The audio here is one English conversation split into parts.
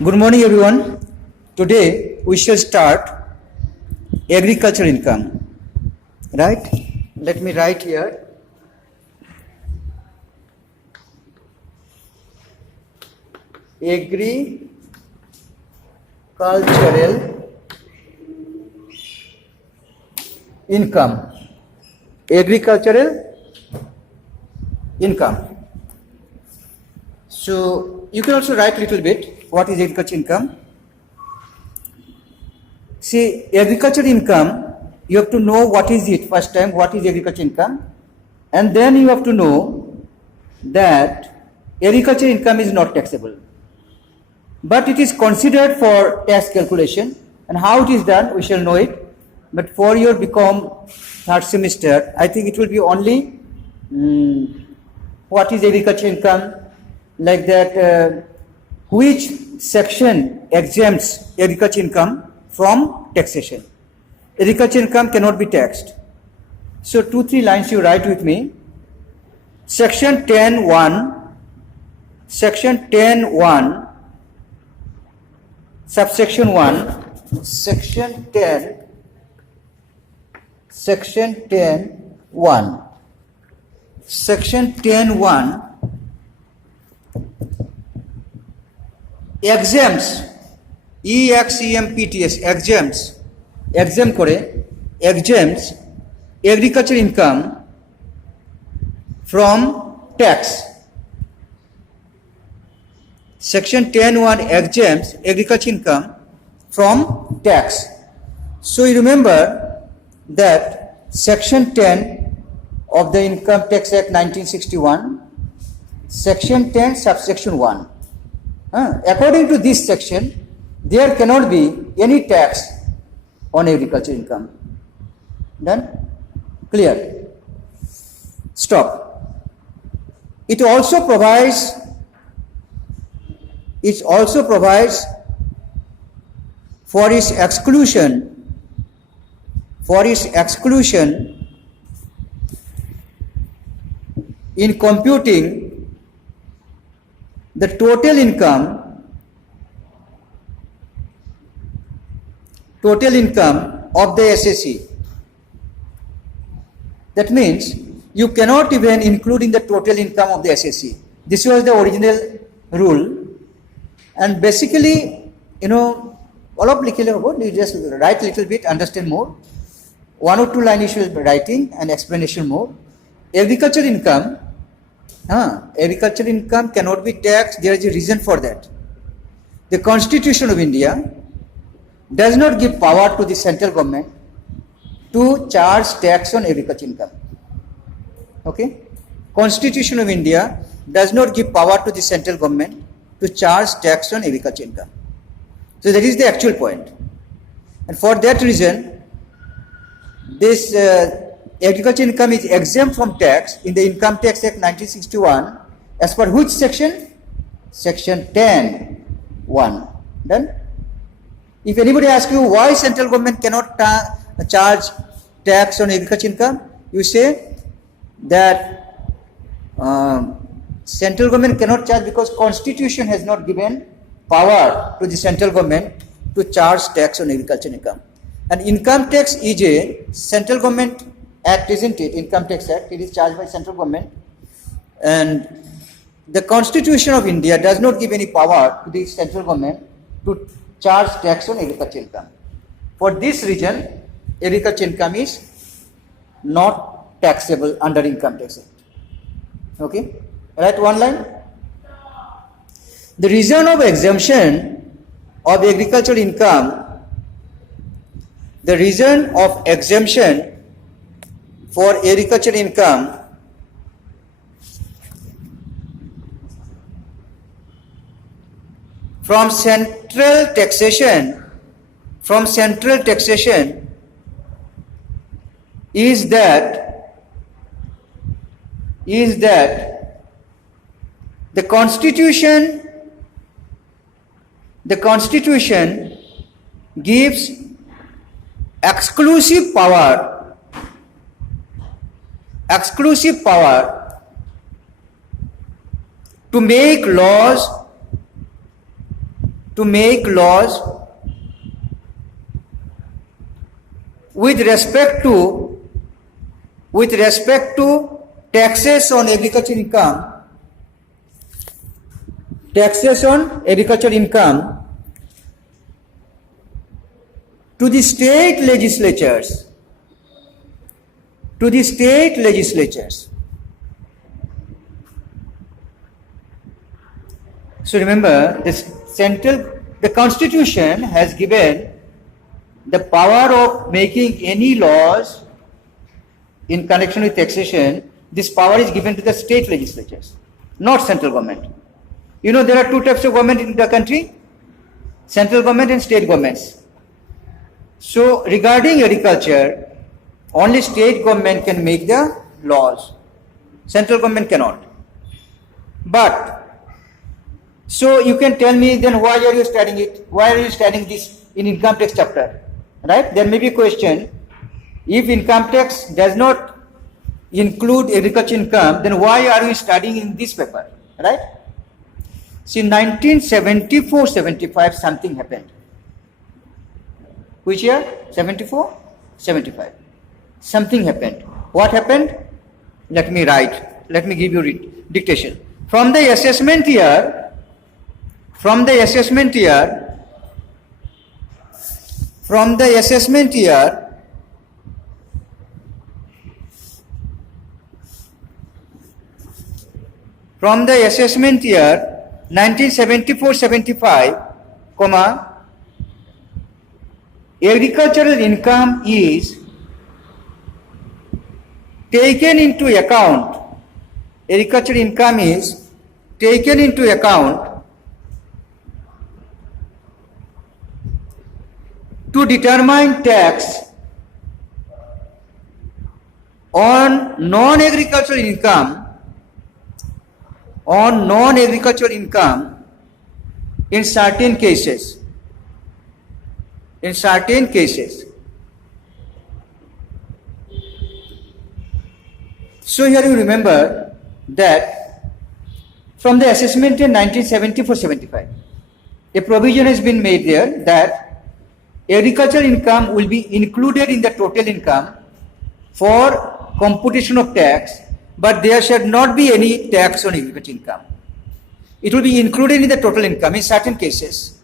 Good morning, everyone. Today we shall start agriculture income. Right? Let me write here. Agricultural income. Agricultural income. So you can also write a little bit. What is agriculture income? See, agriculture income, you have to know what is it first time, what is agriculture income, and then you have to know that agriculture income is not taxable, but it is considered for tax calculation, and how it is done, we shall know it. But for your BCom third semester, I think it will be only what is agriculture income, like that, which section exempts agriculture income from taxation. Agriculture income cannot be taxed. So 2-3 lines you write with me. Section 10(1), Section 10(1), subsection 1, Section 10(1), Section 10(1) exempts, EXEMPTS, exempts agriculture income from tax. Section 10(1) exempts agriculture income from tax. So you remember that Section 10 of the Income Tax Act 1961, Section 10, subsection 1. According to this section, there cannot be any tax on agriculture income. Done? Clear? Stop. It also provides for its exclusion in computing the total income of the SSC. That means you cannot even include in the total income of the SSC. This was the original rule, and basically, all of you just write a little bit, understand more. 1 or 2 line issue is writing and explanation more. Agriculture income cannot be taxed. There is a reason for that. The Constitution of India does not give power to the central government to charge tax on agriculture income. Okay? Constitution of India does not give power to the central government to charge tax on agriculture income. So that is the actual point. And for that reason, this agriculture income is exempt from tax in the Income Tax Act 1961 as per which section? Section 10(1). Done? If anybody asks you why central government cannot charge tax on agriculture income, you say that central government cannot charge because Constitution has not given power to the central government to charge tax on agriculture income. And income tax is a central government act, isn't it? Income Tax Act, it is charged by central government, and the Constitution of India does not give any power to the central government to charge tax on agriculture income. For this reason, agriculture income is not taxable under Income Tax Act. Okay? Write 1 line. The reason of exemption of agricultural income, the reason of exemption for agriculture income from central taxation is that the Constitution gives exclusive power to make laws to make laws with respect to taxes on agricultural income to the state legislatures. So remember, the Constitution has given the power of making any laws in connection with taxation. This power is given to the state legislatures, not central government. You know, there are two types of government in the country: central government and state governments. So regarding agriculture, only state government can make the laws. Central government cannot. But so you can tell me, then why are you studying it? Why are you studying this in income tax chapter? Right? There may be a question. If income tax does not include agriculture income, then why are you studying in this paper? Right? See, 1974-75 something happened. Which year? 74? 75. Something happened. What happened? Let me write. Let me give you dictation. From the assessment year 1974-75, agricultural income is taken into account. Agricultural income is taken into account to determine tax on non-agricultural income in certain cases. So here you remember that from the assessment in 1974-75, a provision has been made there that agricultural income will be included in the total income for computation of tax, but there should not be any tax on agricultural income. It will be included in the total income in certain cases.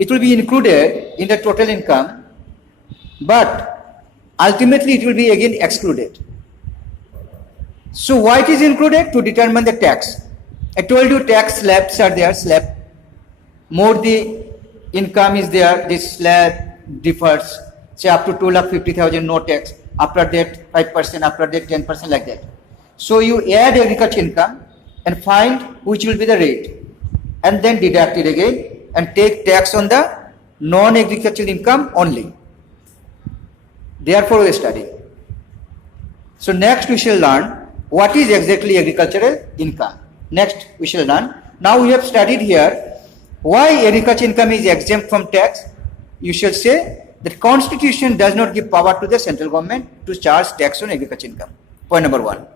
It will be included in the total income, but ultimately it will be again excluded. So why it is included? To determine the tax. I told you tax slabs are there, slab. More the income is there, this slab differs. Say up to 2,50,000 no tax. After that 5%, after that 10%, like that. So you add agriculture income and find which will be the rate, and then deduct it again and take tax on the non-agricultural income only. Therefore we study. So next we shall learn what is exactly agricultural income. Next we shall learn. Now we have studied here why agricultural income is exempt from tax. You shall say that Constitution does not give power to the central government to charge tax on agricultural income. Point number 1.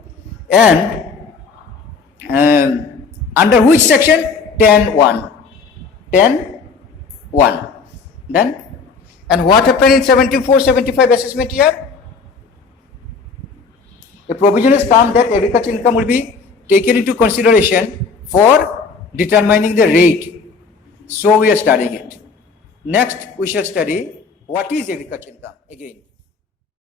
And under which section? 10(1). 10(1). Then, and what happened in 74-75 assessment year? A provision has come that agricultural income will be taken into consideration for determining the rate. So we are studying it. Next, we shall study what is agricultural income again.